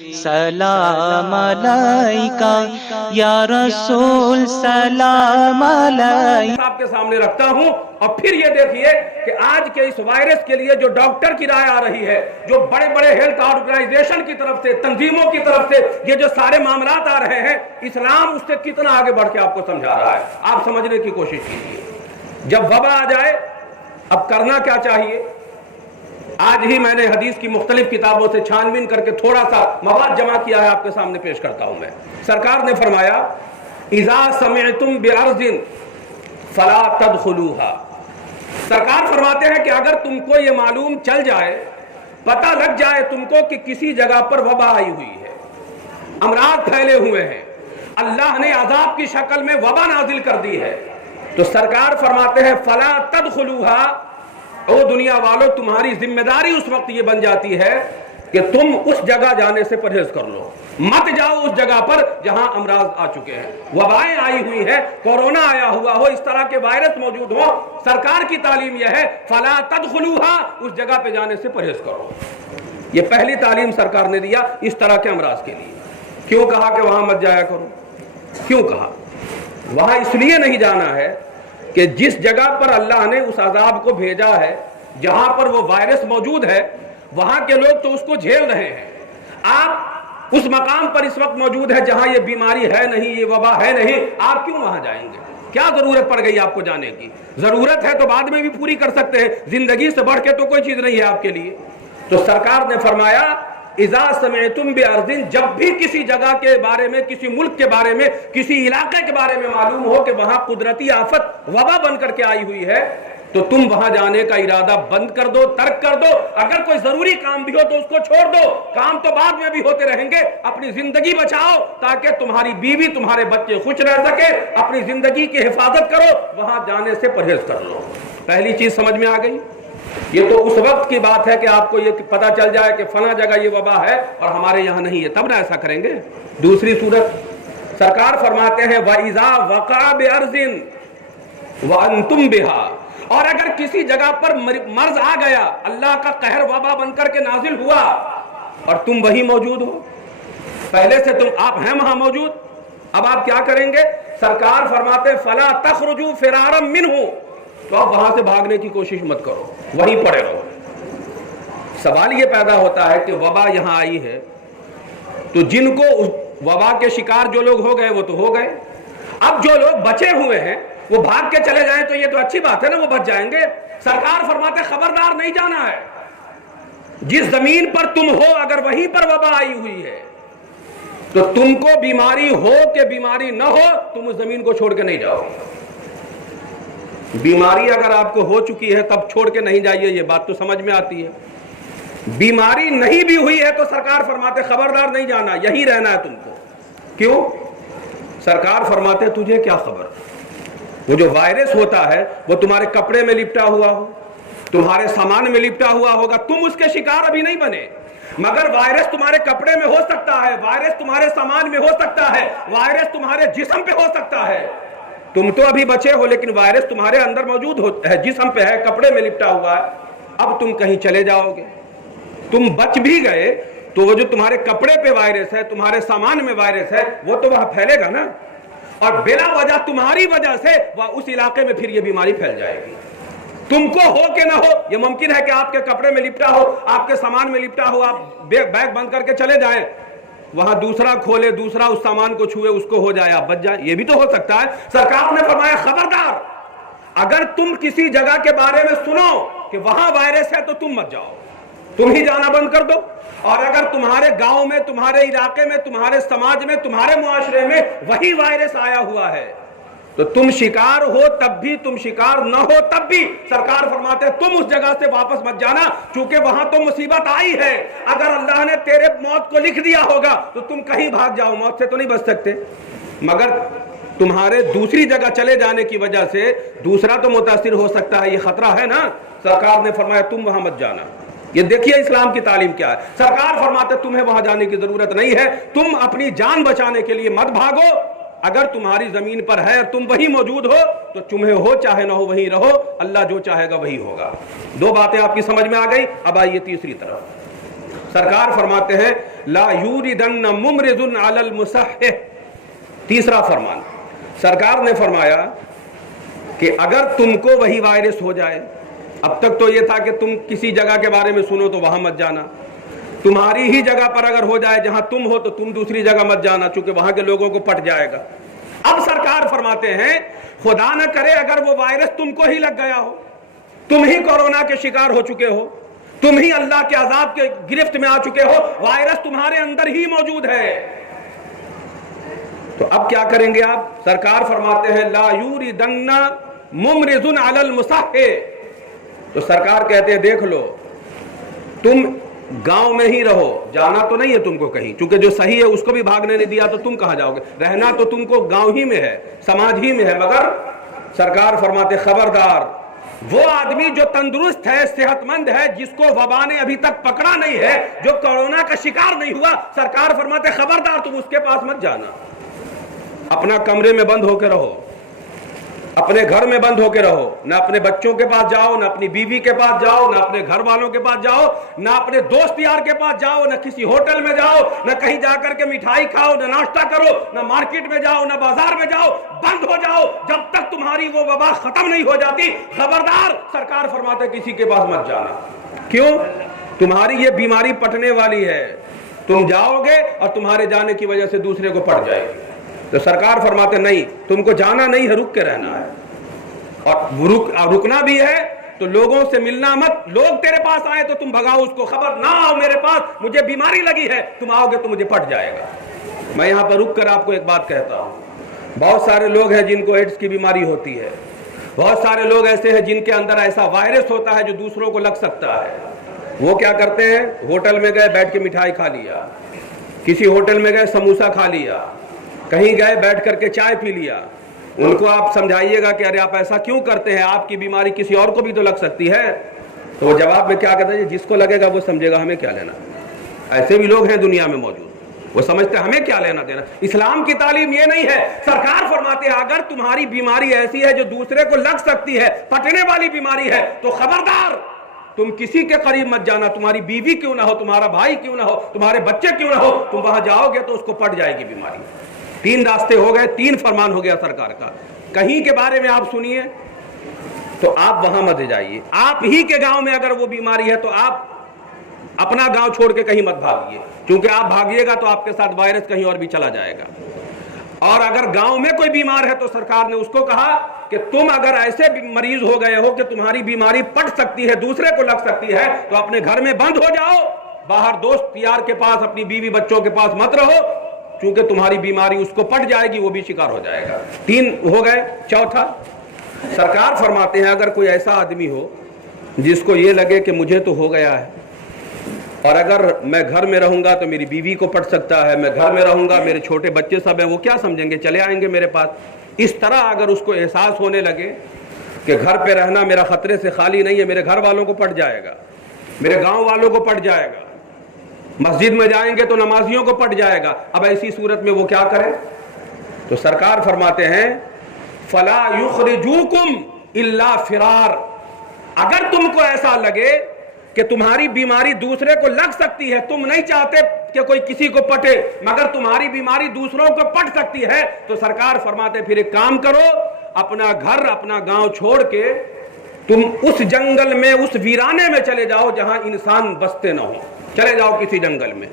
سلام علیکہ یا رسول سلام علیکہ. آپ کے سامنے رکھتا ہوں. اور پھر یہ دیکھیے کہ آج کے اس وائرس کے لیے جو ڈاکٹر کی رائے آ رہی ہے، جو بڑے بڑے ہیلتھ آرگنائزیشن کی طرف سے، تنظیموں کی طرف سے یہ جو سارے معاملات آ رہے ہیں، اسلام اس سے کتنا آگے بڑھ کے آپ کو سمجھا رہا ہے. آپ سمجھنے کی کوشش کیجیے. جب وبا آ جائے اب کرنا کیا چاہیے؟ آج ہی میں نے حدیث کی مختلف کتابوں سے چھان بین کر کے تھوڑا سا مواد جمع کیا ہے، آپ کے سامنے پیش کرتا ہوں. میں سرکار نے فرمایا اذا سمعتم بارض فلا تدخلوها. سرکار فرماتے ہیں کہ اگر تم کو یہ معلوم چل جائے، پتہ لگ جائے تم کو کہ کسی جگہ پر وبا آئی ہوئی ہے، امراض پھیلے ہوئے ہیں، اللہ نے عذاب کی شکل میں وبا نازل کر دی ہے، تو سرکار فرماتے ہیں فلا تدخلوها. او دنیا والوں، تمہاری ذمہ داری اس وقت یہ بن جاتی ہے کہ تم اس جگہ جانے سے پرہیز کر لو. مت جاؤ اس جگہ پر جہاں امراض آ چکے ہیں، وبائیں آئی ہوئی ہے، کورونا آیا ہوا ہو، اس طرح کے وائرس موجود ہو. سرکار کی تعلیم یہ ہے فلا تدخلوها، اس جگہ پہ جانے سے پرہیز کرو. یہ پہلی تعلیم سرکار نے دیا اس طرح کے امراض کے لیے. کیوں کہا کہ وہاں مت جایا کرو؟ کیوں کہا؟ وہاں اس لیے نہیں جانا ہے کہ جس جگہ پر اللہ نے اس عذاب کو بھیجا ہے، جہاں پر وہ وائرس موجود ہے، وہاں کے لوگ تو اس کو جھیل رہے ہیں. آپ اس مقام پر اس وقت موجود ہے جہاں یہ بیماری ہے نہیں، یہ وبا ہے نہیں، آپ کیوں وہاں جائیں گے؟ کیا ضرورت پڑ گئی آپ کو جانے کی؟ ضرورت ہے تو بعد میں بھی پوری کر سکتے ہیں، زندگی سے بڑھ کے تو کوئی چیز نہیں ہے آپ کے لیے. تو سرکار نے فرمایا اذا سمعتم بارض، جب بھی کسی جگہ کے بارے میں، کسی ملک کے بارے میں، کسی علاقے کے بارے میں معلوم ہو کہ وہاں قدرتی آفت وبا بن کر کے آئی ہوئی ہے، تو تم وہاں جانے کا ارادہ بند کر دو، ترک کر دو. اگر کوئی ضروری کام بھی ہو تو اس کو چھوڑ دو، کام تو بعد میں بھی ہوتے رہیں گے. اپنی زندگی بچاؤ تاکہ تمہاری بیوی، تمہارے بچے خوش رہ سکے. اپنی زندگی کی حفاظت کرو، وہاں جانے سے پرہیز کر لو. پہلی چیز سمجھ میں آ گئی. یہ تو اس وقت کی بات ہے کہ آپ کو یہ پتہ چل جائے کہ فلاں جگہ یہ وبا ہے اور ہمارے یہاں نہیں ہے، تب نہ ایسا کریں گے. دوسری صورت سرکار فرماتے ہیں وَإِذَا وَقَعَ بِأَرْضٍ وَأَنْتُمْ بِهَا، اور اگر کسی جگہ پر مرض آ گیا، اللہ کا قہر وبا بن کر کے نازل ہوا اور تم وہی موجود ہو، پہلے سے آپ ہیں وہاں موجود، اب آپ کیا کریں گے؟ سرکار فرماتے فَلَا تَخْرُجُوا فِرَارًا مِّنْهُ، تو آپ وہاں سے بھاگنے کی کوشش مت کرو، وہیں پڑے رہو. سوال یہ پیدا ہوتا ہے کہ وبا یہاں آئی ہے تو جن کو وبا کے شکار جو لوگ ہو گئے وہ تو ہو گئے. اب جو لوگ بچے ہوئے ہیں وہ بھاگ کے چلے جائیں تو یہ تو اچھی بات ہے نا، وہ بچ جائیں گے. سرکار فرماتے خبردار نہیں جانا ہے. جس زمین پر تم ہو اگر وہیں پر وبا آئی ہوئی ہے تو تم کو بیماری ہو کہ بیماری نہ ہو، تم اس زمین کو چھوڑ کے نہیں جاؤ. بیماری اگر آپ کو ہو چکی ہے تب چھوڑ کے نہیں جائیے، یہ بات تو سمجھ میں آتی ہے. بیماری نہیں بھی ہوئی ہے تو سرکار فرماتے خبردار نہیں جانا، یہی رہنا ہے تم کو. کیوں؟ سرکار فرماتے تجھے کیا خبر، وہ جو وائرس ہوتا ہے وہ تمہارے کپڑے میں لپٹا ہوا ہو، تمہارے سامان میں لپٹا ہوا ہوگا، تم اس کے شکار ابھی نہیں بنے، مگر وائرس تمہارے کپڑے میں ہو سکتا ہے، وائرس تمہارے سامان میں ہو سکتا ہے، وائرس تمہارے جسم پہ ہو سکتا ہے. تم تو ابھی بچے ہو لیکن وائرس تمہارے اندر موجود ہے، جسم پہ ہے، کپڑے میں لپٹا ہوا ہے. اب تم کہیں چلے جاؤ گے، تم بچ بھی گئے تو وہ جو تمہارے کپڑے پہ وائرس ہے، تمہارے سامان میں وائرس ہے، وہ تو وہاں پھیلے گا نا، اور بلا وجہ تمہاری وجہ سے اس علاقے میں پھر یہ بیماری پھیل جائے گی. تم کو ہو کہ نہ ہو، یہ ممکن ہے کہ آپ کے کپڑے میں لپٹا ہو، آپ کے سامان میں لپٹا ہو، آپ بیگ بند کر کے چلے جائیں، وہاں دوسرا کھولے، دوسرا اس سامان کو چھوئے، اس کو ہو جائے، آپ بچ جائیں، یہ بھی تو ہو سکتا ہے. سرکار نے فرمایا خبردار، اگر تم کسی جگہ کے بارے میں سنو کہ وہاں وائرس ہے تو تم مت جاؤ، تم ہی جانا بند کر دو. اور اگر تمہارے گاؤں میں، تمہارے علاقے میں، تمہارے سماج میں، تمہارے معاشرے میں وہی وائرس آیا ہوا ہے تو تم شکار ہو تب بھی، تم شکار نہ ہو تب بھی، سرکار فرماتے تم اس جگہ سے واپس مت جانا، چونکہ وہاں تو مصیبت آئی ہے. اگر اللہ نے تیرے موت کو لکھ دیا ہوگا تو تم کہیں بھاگ جاؤ، موت سے تو نہیں بچ سکتے، مگر تمہارے دوسری جگہ چلے جانے کی وجہ سے دوسرا تو متاثر ہو سکتا ہے، یہ خطرہ ہے نا. سرکار نے فرمایا تم وہاں مت جانا. یہ دیکھیے اسلام کی تعلیم کیا ہے. سرکار فرماتے تمہیں وہاں جانے کی ضرورت نہیں ہے، تم اپنی جان بچانے کے لیے مت بھاگو. اگر تمہاری زمین پر ہے اور تم وہی موجود ہو تو تمہیں ہو چاہے نہ ہو وہیں رہو، اللہ جو چاہے گا وہی ہوگا. دو باتیں آپ کی سمجھ میں آ گئی. اب آئیے تیسری طرف. سرکار فرماتے ہیں لا یوردن ممرض علی المصحح. تیسرا فرمان سرکار نے فرمایا کہ اگر تم کو وہی وائرس ہو جائے، اب تک تو یہ تھا کہ تم کسی جگہ کے بارے میں سنو تو وہاں مت جانا، تمہاری ہی جگہ پر اگر ہو جائے جہاں تم ہو تو تم دوسری جگہ مت جانا چونکہ وہاں کے لوگوں کو پٹ جائے گا. اب سرکار فرماتے ہیں خدا نہ کرے اگر وہ وائرس تم کو ہی لگ گیا ہو، تم ہی کورونا کے شکار ہو چکے ہو، تم ہی اللہ کے عذاب کے گرفت میں آ چکے ہو، وائرس تمہارے اندر ہی موجود ہے، تو اب کیا کریں گے آپ؟ سرکار فرماتے ہیں لا یوردن ممرض علی المصحح. تو سرکار کہتے ہیں دیکھ لو، تم گاؤں میں ہی رہو، جانا تو نہیں ہے تم کو کہیں، چونکہ جو صحیح ہے اس کو بھی بھاگنے نہیں دیا تو تم کہاں جاؤ گے؟ رہنا تو تم کو گاؤں ہی میں ہے، سماج ہی میں ہے. مگر سرکار فرماتے خبردار وہ آدمی جو تندرست ہے، صحت مند ہے، جس کو وبا نے ابھی تک پکڑا نہیں ہے، جو کورونا کا شکار نہیں ہوا، سرکار فرماتے خبردار تم اس کے پاس مت جانا. اپنا کمرے میں بند ہو کے رہو، اپنے گھر میں بند ہو کے رہو، نہ اپنے بچوں کے پاس جاؤ، نہ اپنی بیوی کے پاس جاؤ، نہ اپنے گھر والوں کے پاس جاؤ، نہ اپنے دوست یار کے پاس جاؤ، نہ کسی ہوٹل میں جاؤ، نہ کہیں جا کر کے مٹھائی کھاؤ، نہ ناشتہ کرو، نہ مارکیٹ میں جاؤ، نہ بازار میں جاؤ. بند ہو جاؤ جب تک تمہاری وہ وبا ختم نہیں ہو جاتی. خبردار سرکار فرماتے کسی کے پاس مت جانا. کیوں؟ تمہاری یہ بیماری پٹنے والی ہے، تم جاؤ گے اور تمہارے جانے کی وجہ سے دوسرے کو پٹ جائے گی. تو سرکار فرماتے نہیں، تم کو جانا نہیں ہے، رک کے رہنا ہے. اور رکنا بھی ہے تو لوگوں سے ملنا مت. لوگ تیرے پاس آئے تو تم بھگاؤ اس کو، خبر نہ آؤ میرے پاس، مجھے بیماری لگی ہے، تم آؤ گے تو مجھے پٹ جائے گا. میں یہاں پر رک کر آپ کو ایک بات کہتا ہوں، بہت سارے لوگ ہیں جن کو ایڈز کی بیماری ہوتی ہے، بہت سارے لوگ ایسے ہیں جن کے اندر ایسا وائرس ہوتا ہے جو دوسروں کو لگ سکتا ہے. وہ کیا کرتے ہیں؟ ہوٹل میں گئے بیٹھ کے مٹھائی کھا لیا، کسی ہوٹل میں گئے سموسہ کھا لیا، کہیں گئے بیٹھ کر کے چائے پی لیا. ان کو آپ سمجھائیے گا کہ ارے آپ ایسا کیوں کرتے ہیں، آپ کی بیماری کسی اور کو بھی تو لگ سکتی ہے. تو وہ جواب میں کیا کہتے ہیں، جس کو لگے گا وہ سمجھے گا، ہمیں کیا لینا. ایسے بھی لوگ ہیں دنیا میں موجود، وہ سمجھتے ہیں ہمیں کیا لینا دینا. اسلام کی تعلیم یہ نہیں ہے. سرکار فرماتے ہیں اگر تمہاری بیماری ایسی ہے جو دوسرے کو لگ سکتی ہے، پٹنے والی بیماری ہے، تو خبردار تم کسی کے قریب مت جانا. تمہاری بیوی کیوں نہ ہو، تمہارا بھائی کیوں نہ ہو، تمہارے بچے کیوں نہ ہو، تم وہاں جاؤ گے تو اس کو پٹ جائے گی بیماری. 3 راستے ہو گئے، 3 فرمان ہو گیا سرکار کا. کہیں کے بارے میں آپ سنیے تو آپ وہاں مت جائیے. آپ ہی کے گاؤں میں اگر وہ بیماری ہے تو آپ اپنا گاؤں چھوڑ کے کہیں مت بھاگیے، کیونکہ آپ بھاگیے گا تو آپ کے ساتھ وائرس کہیں اور بھی چلا جائے گا. اور اگر گاؤں میں کوئی بیمار ہے تو سرکار نے اس کو کہا کہ تم اگر ایسے مریض ہو گئے ہو کہ تمہاری بیماری پٹ سکتی ہے، دوسرے کو لگ سکتی ہے، تو اپنے گھر میں بند ہو جاؤ، باہر دوست یار کے پاس، اپنی بیوی بچوں کے پاس مت رہو، چونکہ تمہاری بیماری اس کو پٹ جائے گی، وہ بھی شکار ہو جائے گا. 3 ہو گئے. چوتھا سرکار فرماتے ہیں اگر کوئی ایسا آدمی ہو جس کو یہ لگے کہ مجھے تو ہو گیا ہے، اور اگر میں گھر میں رہوں گا تو میری بیوی کو پٹ سکتا ہے، میں گھر میں رہوں گا میرے چھوٹے بچے سب ہیں، وہ کیا سمجھیں گے، چلے آئیں گے میرے پاس. اس طرح اگر اس کو احساس ہونے لگے کہ گھر پہ رہنا میرا خطرے سے خالی نہیں ہے، میرے گھر والوں کو پٹ جائے گا، میرے گاؤں والوں کو پٹ جائے گا، مسجد میں جائیں گے تو نمازیوں کو پٹ جائے گا، اب ایسی صورت میں وہ کیا کرے؟ تو سرکار فرماتے ہیں فلا یخرجوکم الا فرار. اگر تم کو ایسا لگے کہ تمہاری بیماری دوسرے کو لگ سکتی ہے، تم نہیں چاہتے کہ کوئی کسی کو پٹے، مگر تمہاری بیماری دوسروں کو پٹ سکتی ہے، تو سرکار فرماتے پھر ایک کام کرو، اپنا گھر اپنا گاؤں چھوڑ کے تم اس جنگل میں، اس ویرانے میں چلے جاؤ جہاں انسان بستے نہ ہوں. چلے جاؤ کسی جنگل میں.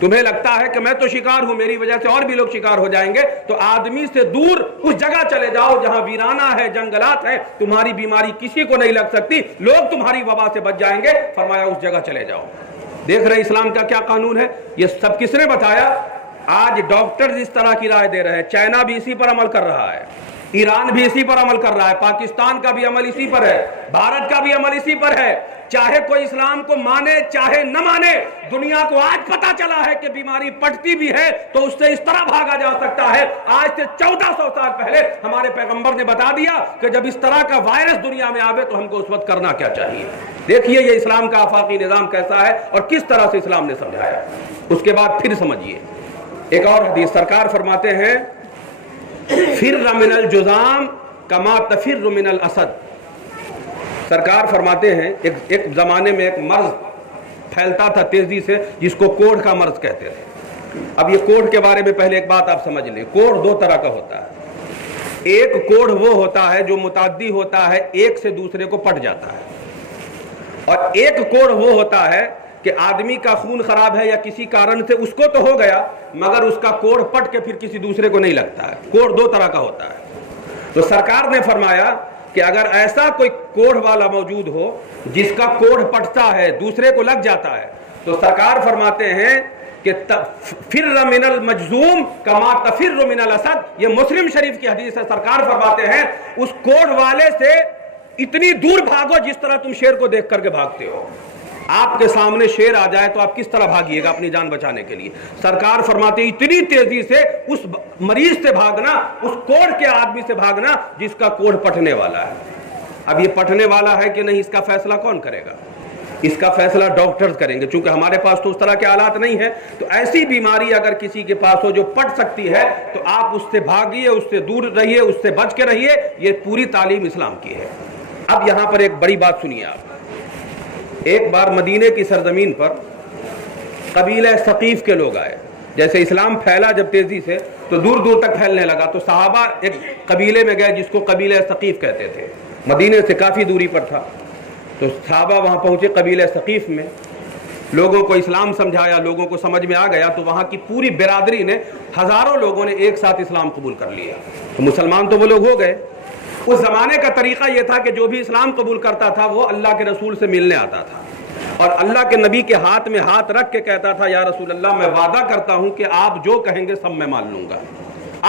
تمہیں لگتا ہے کہ میں تو شکار ہوں، میری وجہ سے اور بھی لوگ شکار ہو جائیں گے، تو آدمی سے دور اس جگہ چلے جاؤ جہاں ویرانہ ہے، جنگلات ہے، تمہاری بیماری کسی کو نہیں لگ سکتی، لوگ تمہاری وبا سے بچ جائیں گے. فرمایا اس جگہ چلے جاؤ. دیکھ رہے اسلام کا کیا قانون ہے. یہ سب کس نے بتایا؟ آج ڈاکٹر اس طرح کی رائے دے رہے ہیں. چائنا بھی اسی پر عمل کر رہا ہے، ایران بھی اسی پر عمل کر رہا ہے، پاکستان کا بھی عمل اسی پر ہے، بھارت کا بھی عمل اسی پر ہے. چاہے کوئی اسلام کو مانے چاہے نہ مانے، دنیا کو آج پتا چلا ہے کہ بیماری پٹتی بھی ہے تو اس سے اس طرح بھاگا جا سکتا ہے. آج سے 1400 سال پہلے ہمارے پیغمبر نے بتا دیا کہ جب اس طرح کا وائرس دنیا میں آوے تو ہم کو اس وقت کرنا کیا چاہیے. دیکھیے یہ اسلام کا آفاقی نظام کیسا ہے اور کس طرح سے اسلام نے سمجھایا. اس کے بعد پھر سمجھیے ایک اور حدیث. سرکار فرماتے ہیں فر من الجذام کما تفر من الاسد. سرکار فرماتے ہیں ایک زمانے میں ایک مرض پھیلتا تھا تیزی سے، جس کو کوڑھ کا مرض کہتے تھے۔ اب یہ کوڑھ کے بارے میں پہلے ایک بات آپ سمجھ لیں، کوڑھ دو طرح کا ہوتا ہے۔ ایک کوڑھ وہ ہوتا ہے جو متعدی ہوتا ہے، ایک سے دوسرے کو پٹ جاتا ہے، اور ایک کوڑھ وہ ہوتا ہے کہ آدمی کا خون خراب ہے یا کسی کارن سے اس کو تو ہو گیا مگر اس کا کوڑھ پٹ کے پھر کسی دوسرے کو نہیں لگتا ہے۔ کوڑھ دو طرح کا ہوتا ہے۔ تو سرکار نے فرمایا کہ اگر ایسا کوئی کوڑھ والا موجود ہو جس کا کوڑھ پٹتا ہے دوسرے کو لگ جاتا ہے، تو سرکار فرماتے ہیں کہ فر من المجذوم کما تفر من الاسد، یہ مسلم شریف کی حدیث ہے۔ سرکار فرماتے ہیں اس کوڑھ والے سے اتنی دور بھاگو جس طرح تم شیر کو دیکھ کر کے بھاگتے ہو۔ آپ کے سامنے شیر آ جائے تو آپ کس طرح بھاگیے گا اپنی جان بچانے کے لیے؟ سرکار فرماتے ہیں اتنی تیزی سے اس مریض سے بھاگنا، اس کوڑھ کے آدمی سے بھاگنا جس کا کوڑھ پٹنے والا ہے۔ اب یہ پٹنے والا ہے کہ نہیں، اس کا فیصلہ کون کرے گا؟ اس کا فیصلہ ڈاکٹرز کریں گے، چونکہ ہمارے پاس تو اس طرح کے آلات نہیں ہیں۔ تو ایسی بیماری اگر کسی کے پاس ہو جو پٹ سکتی ہے تو آپ اس سے بھاگیے، اس سے دور رہیے، اس سے بچ کے رہیے۔ یہ پوری تعلیم اسلام کی ہے۔ اب یہاں پر ایک بڑی بات سنیے آپ۔ ایک بار مدینے کی سرزمین پر قبیلہ ثقیف کے لوگ آئے۔ جیسے اسلام پھیلا جب تیزی سے تو دور دور تک پھیلنے لگا، تو صحابہ ایک قبیلے میں گئے جس کو قبیلہ ثقیف کہتے تھے، مدینے سے کافی دوری پر تھا۔ تو صحابہ وہاں پہنچے قبیلہ ثقیف میں، لوگوں کو اسلام سمجھایا، لوگوں کو سمجھ میں آ گیا، تو وہاں کی پوری برادری نے، ہزاروں لوگوں نے ایک ساتھ اسلام قبول کر لیا۔ تو مسلمان تو وہ لوگ ہو گئے۔ اس زمانے کا طریقہ یہ تھا کہ جو بھی اسلام قبول کرتا تھا وہ اللہ کے رسول سے ملنے آتا تھا، اور اللہ کے نبی کے ہاتھ میں ہاتھ رکھ کے کہتا تھا یا رسول اللہ میں وعدہ کرتا ہوں کہ آپ جو کہیں گے سب میں مان لوں گا،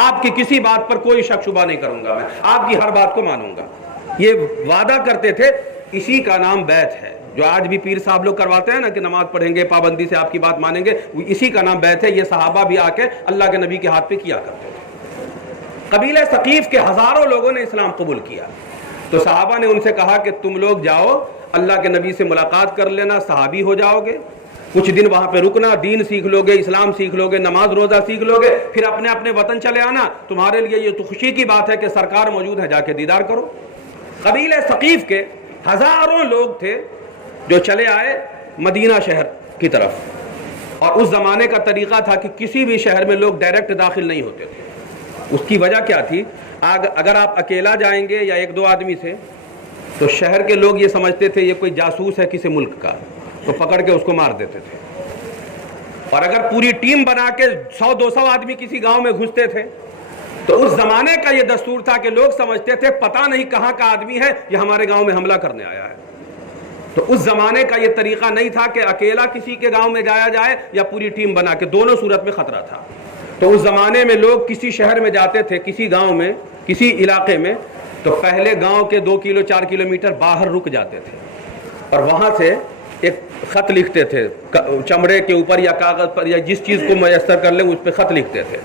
آپ کی کسی بات پر کوئی شک شبہ نہیں کروں گا، میں آپ کی ہر بات کو مانوں گا۔ یہ وعدہ کرتے تھے، اسی کا نام بیعت ہے۔ جو آج بھی پیر صاحب لوگ کرواتے ہیں نا کہ نماز پڑھیں گے، پابندی سے آپ کی بات مانیں گے، اسی کا نام بیعت ہے۔ یہ صحابہ بھی آ کے اللہ کے نبی کے ہاتھ پہ کیا کرتے تھے۔ قبیلہ ثقیف کے ہزاروں لوگوں نے اسلام قبول کیا۔ تو صحابہ نے ان سے کہا کہ تم لوگ جاؤ، اللہ کے نبی سے ملاقات کر لینا، صحابی ہو جاؤ گے، کچھ دن وہاں پہ رکنا، دین سیکھ لو گے، اسلام سیکھ لو گے، نماز روزہ سیکھ لو گے، پھر اپنے اپنے وطن چلے آنا۔ تمہارے لیے یہ تو خوشی کی بات ہے کہ سرکار موجود ہے، جا کے دیدار کرو۔ قبیلہ ثقیف کے ہزاروں لوگ تھے جو چلے آئے مدینہ شہر کی طرف، اور اس زمانے کا طریقہ تھا کہ کسی بھی شہر میں لوگ ڈائریکٹ داخل نہیں ہوتے تھے۔ اس کی وجہ کیا تھی؟ اگر آپ اکیلا جائیں گے یا ایک دو آدمی سے تو شہر کے لوگ یہ سمجھتے تھے یہ کوئی جاسوس ہے کسی ملک کا، تو پکڑ کے اس کو مار دیتے تھے۔ اور اگر پوری ٹیم بنا کے 100-200 آدمی کسی گاؤں میں گھستے تھے تو اس زمانے کا یہ دستور تھا کہ لوگ سمجھتے تھے پتہ نہیں کہاں کا آدمی ہے، یہ ہمارے گاؤں میں حملہ کرنے آیا ہے۔ تو اس زمانے کا یہ طریقہ نہیں تھا کہ اکیلا کسی کے گاؤں میں جایا جائے یا پوری ٹیم بنا کے، دونوں صورت میں خطرہ تھا۔ تو اس زمانے میں لوگ کسی شہر میں جاتے تھے، کسی گاؤں میں، کسی علاقے میں، تو پہلے گاؤں کے 2-4 کلومیٹر باہر رک جاتے تھے، اور وہاں سے ایک خط لکھتے تھے، چمڑے کے اوپر یا کاغذ پر یا جس چیز کو میسر کر لیں اس پہ خط لکھتے تھے،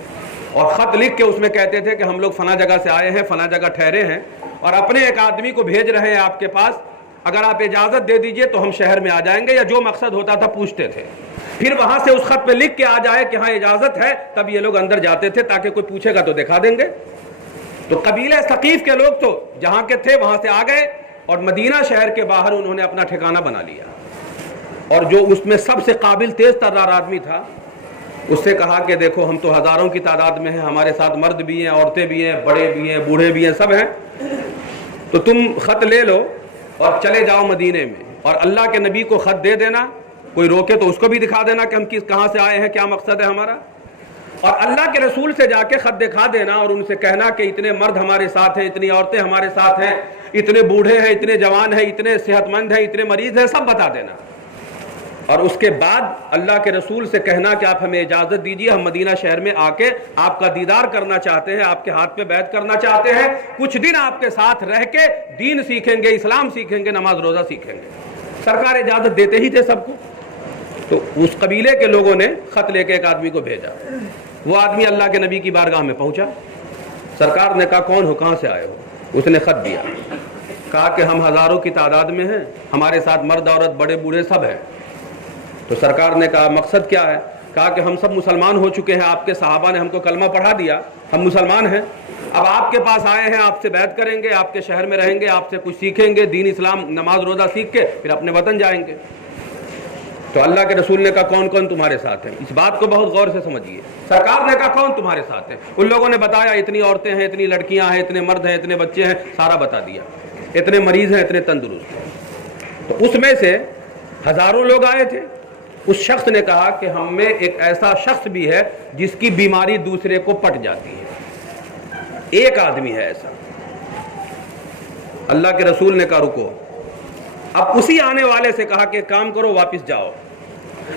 اور خط لکھ کے اس میں کہتے تھے کہ ہم لوگ فلاں جگہ سے آئے ہیں، فلاں جگہ ٹھہرے ہیں، اور اپنے ایک آدمی کو بھیج رہے ہیں آپ کے پاس، اگر آپ اجازت دے دیجئے تو ہم شہر میں آ جائیں گے، یا جو مقصد ہوتا تھا پوچھتے تھے۔ پھر وہاں سے اس خط پہ لکھ کے آ جائے کہ ہاں اجازت ہے، تب یہ لوگ اندر جاتے تھے تاکہ کوئی پوچھے گا تو دکھا دیں گے۔ تو قبیلہ ثقیف کے لوگ تو جہاں کے تھے وہاں سے آ گئے، اور مدینہ شہر کے باہر انہوں نے اپنا ٹھکانہ بنا لیا، اور جو اس میں سب سے قابل تیز ترار آدمی تھا اس سے کہا کہ دیکھو ہم تو ہزاروں کی تعداد میں ہیں، ہمارے ساتھ مرد بھی ہیں، عورتیں بھی ہیں، بڑے بھی ہیں، بوڑھے بھی ہیں، سب ہیں، تو تم خط لے لو اور چلے جاؤ مدینے میں، اور اللہ کے نبی کو خط دے دینا، کوئی روکے تو اس کو بھی دکھا دینا کہ ہم کہاں سے آئے ہیں، کیا مقصد ہے ہمارا، اور اللہ کے رسول سے جا کے خط دکھا دینا، اور ان سے کہنا کہ اتنے مرد ہمارے ساتھ ہیں، اتنی عورتیں ہمارے ساتھ ہیں، اتنے بوڑھے ہیں، اتنے جوان ہیں، اتنے صحت مند ہیں، اتنے مریض ہیں، سب بتا دینا۔ اور اس کے بعد اللہ کے رسول سے کہنا کہ آپ ہمیں اجازت دیجیے، ہم مدینہ شہر میں آ کے آپ کا دیدار کرنا چاہتے ہیں، آپ کے ہاتھ پہ بیعت کرنا چاہتے ہیں، کچھ دن آپ کے ساتھ رہ کے دین سیکھیں گے، اسلام سیکھیں گے، نماز روزہ سیکھیں گے۔ سرکار اجازت دیتے ہی تھے سب کو۔ تو اس قبیلے کے لوگوں نے خط لے کے ایک آدمی کو بھیجا، وہ آدمی اللہ کے نبی کی بارگاہ میں پہنچا، سرکار نے کہا کون ہو، کہاں سے آئے ہو؟ اس نے خط دیا، کہا کہ ہم ہزاروں کی تعداد میں ہیں، ہمارے ساتھ مرد عورت بڑے بوڑھے سب ہیں۔ تو سرکار نے کہا مقصد کیا ہے؟ کہا کہ ہم سب مسلمان ہو چکے ہیں، آپ کے صحابہ نے ہم کو کلمہ پڑھا دیا، ہم مسلمان ہیں، اب آپ کے پاس آئے ہیں، آپ سے بیعت کریں گے، آپ کے شہر میں رہیں گے، آپ سے کچھ سیکھیں گے، دین اسلام نماز روزہ سیکھ کے پھر اپنے وطن جائیں گے۔ تو اللہ کے رسول نے کہا کون کون تمہارے ساتھ ہیں؟ اس بات کو بہت غور سے سمجھیے. سرکار نے کہا کون تمہارے ساتھ ہیں؟ ان لوگوں نے بتایا اتنی عورتیں ہیں، اتنی لڑکیاں ہیں، اتنے مرد ہیں، اتنے بچے ہیں، سارا بتا دیا. اتنے مریض ہیں، اتنے تندرست ہیں. تو اس میں سے ہزاروں لوگ آئے تھے. اس شخص نے کہا کہ ہم میں ایک ایسا شخص بھی ہے جس کی بیماری دوسرے کو پٹ جاتی ہے. ایک آدمی ہے ایسا. اللہ کے رسول نے کہا رکو. اب اسی آنے والے سے کہا کہ کام کرو، واپس جاؤ.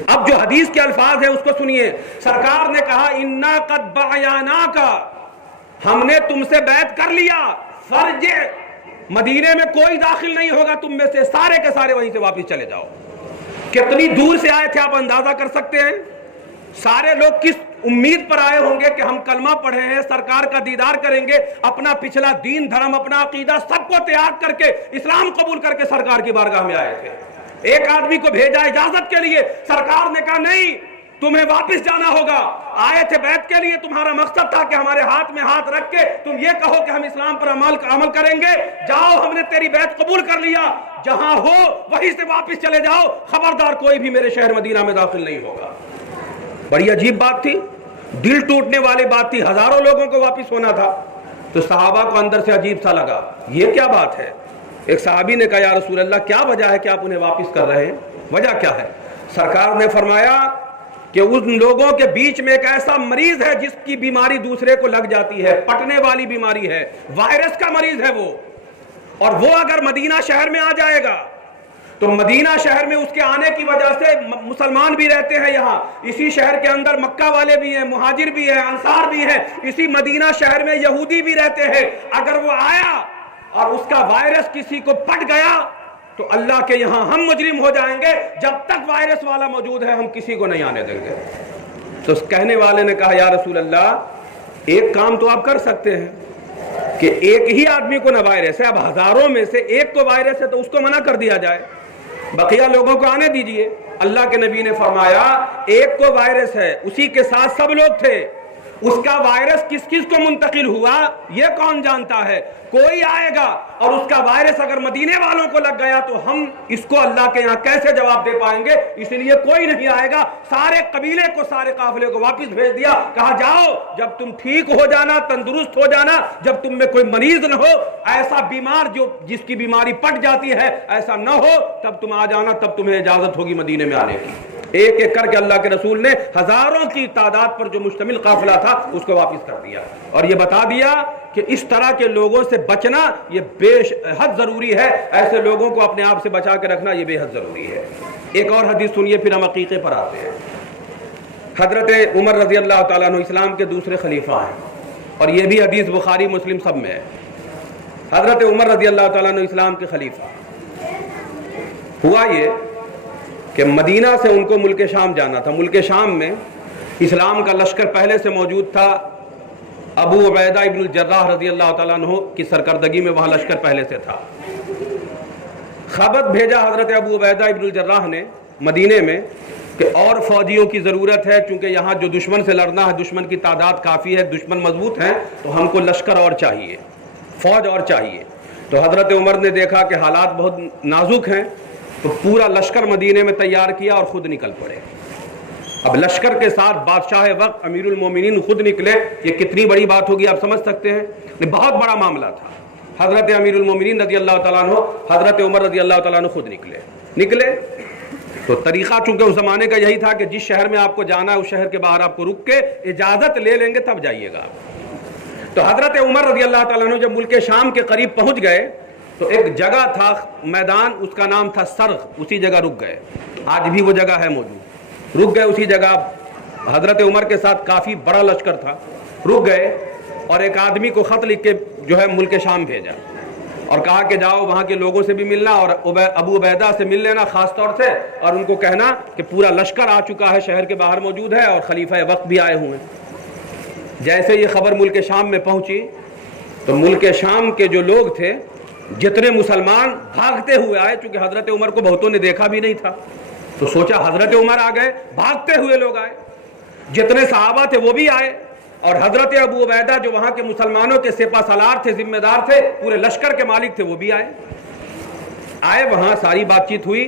اب جو حدیث کے الفاظ ہیں اس کو سنیے. سرکار نے کہا انا قد بعیناک، ہم نے تم سے بیعت کر لیا، فرجع، مدینے میں کوئی داخل نہیں ہوگا تم میں سے، سارے کے سارے وہیں سے واپس چلے جاؤ. کتنی دور سے آئے تھے آپ اندازہ کر سکتے ہیں. سارے لوگ کس امید پر آئے ہوں گے کہ ہم کلمہ پڑھے ہیں، سرکار کا دیدار کریں گے، اپنا پچھلا دین دھرم، اپنا عقیدہ سب کو تیاگ کر کے اسلام قبول کر کے سرکار کی بارگاہ میں آئے تھے. ایک آدمی کو بھیجا اجازت کے لیے، سرکار نے کہا نہیں، تمہیں واپس جانا ہوگا. آئے تھے بیعت کے لیے، تمہارا مقصد تھا کہ ہمارے ہاتھ میں ہاتھ رکھ کے تم یہ کہو کہ ہم اسلام پر عمل کریں گے. جاؤ، ہم نے تیری بیعت قبول کر لیا، جہاں ہو وہیں سے واپس چلے جاؤ، خبردار کوئی بھی میرے شہر مدینہ میں داخل نہیں ہوگا. بڑی عجیب بات تھی، دل ٹوٹنے والی بات تھی. ہزاروں لوگوں کو واپس ہونا تھا. تو صحابہ کو اندر سے عجیب سا لگا، یہ کیا بات ہے. ایک صحابی نے کہا یا رسول اللہ کیا وجہ ہے کہ آپ انہیں واپس کر رہے ہیں، وجہ کیا ہے؟ سرکار نے فرمایا کہ ان لوگوں کے بیچ میں ایک ایسا مریض ہے جس کی بیماری دوسرے کو لگ جاتی ہے، پٹنے والی بیماری ہے، وائرس کا مریض ہے وہ. اور وہ اگر مدینہ شہر میں آ جائے گا تو مدینہ شہر میں اس کے آنے کی وجہ سے مسلمان بھی رہتے ہیں یہاں، اسی شہر کے اندر مکہ والے بھی ہیں، مہاجر بھی ہیں، انصار بھی ہیں، اسی مدینہ شہر میں یہودی بھی رہتے ہیں. اگر وہ آیا اور اس کا وائرس کسی کو پٹ گیا تو اللہ کے یہاں ہم مجرم ہو جائیں گے. جب تک وائرس والا موجود ہے ہم کسی کو نہیں آنے دیں گے. تو اس کہنے والے نے کہا یا رسول اللہ ایک کام تو آپ کر سکتے ہیں کہ ایک ہی آدمی کو نہ وائرس ہے، اب ہزاروں میں سے ایک کو وائرس ہے تو اس کو منع کر دیا جائے، بقیہ لوگوں کو آنے دیجئے. اللہ کے نبی نے فرمایا ایک کو وائرس ہے، اسی کے ساتھ سب لوگ تھے، اس کا وائرس کس کس کو منتقل ہوا یہ کون جانتا ہے. کوئی آئے گا اور اس کا وائرس اگر مدینے والوں کو لگ گیا تو ہم اس کو اللہ کے یہاں کیسے جواب دے پائیں گے، اس لیے کوئی نہیں آئے گا. سارے قبیلے کو، سارے قافلے کو واپس بھیج دیا. کہا جاؤ، جب تم ٹھیک ہو جانا، تندرست ہو جانا، جب تم میں کوئی مریض نہ ہو، ایسا بیمار جس کی بیماری پٹ جاتی ہے ایسا نہ ہو، تب تم آ جانا، تب تمہیں اجازت ہوگی مدینے میں آنے کی. ایک ایک کر کے اللہ کے رسول نے ہزاروں کی تعداد پر جو مشتمل قافلہ تھا اس کو واپس کر دیا اور یہ بتا دیا کہ اس طرح کے لوگوں سے بچنا یہ بے حد ضروری ہے. ایسے لوگوں کو اپنے آپ سے بچا کے رکھنا یہ بے حد ضروری ہے. ایک اور حدیث سنیے پھر ہم عقیقے پر آتے ہیں. حضرت عمر رضی اللہ تعالیٰ عنہ اسلام کے دوسرے خلیفہ ہیں اور یہ بھی حدیث بخاری مسلم سب میں ہے. حضرت عمر رضی اللہ تعالیٰ عنہ اسلام کے خلیفہ. ہوا یہ کہ مدینہ سے ان کو ملک شام جانا تھا. ملک شام میں اسلام کا لشکر پہلے سے موجود تھا. ابو عبیدہ ابن الجراح رضی اللہ تعالیٰ عنہ کی سرکردگی میں وہاں لشکر پہلے سے تھا. خبر بھیجا حضرت ابو عبیدہ ابن الجراح نے مدینے میں کہ اور فوجیوں کی ضرورت ہے، چونکہ یہاں جو دشمن سے لڑنا ہے، دشمن کی تعداد کافی ہے، دشمن مضبوط ہیں، تو ہم کو لشکر اور چاہیے، فوج اور چاہیے. تو حضرت عمر نے دیکھا کہ حالات بہت نازک ہیں تو پورا لشکر مدینے میں تیار کیا اور خود نکل پڑے. اب لشکر کے ساتھ بادشاہ وقت امیر المومنین خود نکلے، یہ کتنی بڑی بات ہوگی آپ سمجھ سکتے ہیں. یہ بہت بڑا معاملہ تھا. حضرت امیر المومنین رضی اللہ تعالیٰ عنہ، حضرت عمر رضی اللہ تعالیٰ عنہ خود نکلے. تو طریقہ چونکہ اس زمانے کا یہی تھا کہ جس شہر میں آپ کو جانا ہے اس شہر کے باہر آپ کو رک کے اجازت لے لیں گے تب جائیے گا. تو حضرت عمر رضی اللہ تعالیٰ عنہ جب ملک شام کے قریب پہنچ گئے تو ایک جگہ تھا میدان، اس کا نام تھا سرخ، اسی جگہ رک گئے. آج بھی وہ جگہ ہے موجود. رک گئے اسی جگہ. حضرت عمر کے ساتھ کافی بڑا لشکر تھا. رک گئے اور ایک آدمی کو خط لکھ کے جو ہے ملک شام بھیجا اور کہا کہ جاؤ وہاں کے لوگوں سے بھی ملنا اور ابو عبیدہ سے مل لینا خاص طور سے، اور ان کو کہنا کہ پورا لشکر آ چکا ہے، شہر کے باہر موجود ہے اور خلیفہ وقت بھی آئے ہوئے ہیں. جیسے یہ خبر ملک شام میں پہنچی تو ملک شام کے جو لوگ تھے، جتنے مسلمان بھاگتے ہوئے آئے، چونکہ حضرت عمر کو بہتوں نے دیکھا بھی نہیں تھا تو سوچا حضرت عمر آ گئے، بھاگتے ہوئے لوگ آئے. جتنے صحابہ تھے وہ بھی آئے اور حضرت ابو عبیدہ جو وہاں کے مسلمانوں کے سپہ سالار تھے، ذمہ دار تھے، پورے لشکر کے مالک تھے، وہ بھی آئے. وہاں ساری بات چیت ہوئی.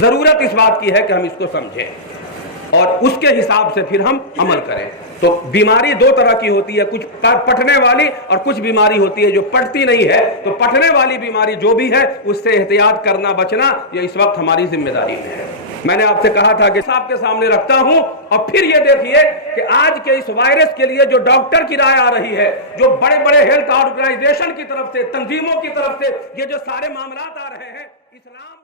ضرورت اس بات کی ہے کہ ہم اس کو سمجھیں اور اس کے حساب سے پھر ہم عمل کریں. تو بیماری دو طرح کی ہوتی ہے, کچھ پٹنے والی اور کچھ بیماری ہوتی ہے جو پٹتی نہیں ہے. تو پٹنے والی بیماری جو بھی ہے اس سے احتیاط کرنا, بچنا, یہ اس وقت ہماری ذمہ داری میں ہے. میں نے آپ سے کہا تھا کہ صاحب کے سامنے رکھتا ہوں, اور پھر یہ دیکھیے کہ آج کے اس وائرس کے لیے جو ڈاکٹر کی رائے آ رہی ہے, جو بڑے بڑے ہیلتھ آرگنائزیشن کی طرف سے, تنظیموں کی طرف سے یہ جو سارے معاملات آ رہے ہیں, اسلام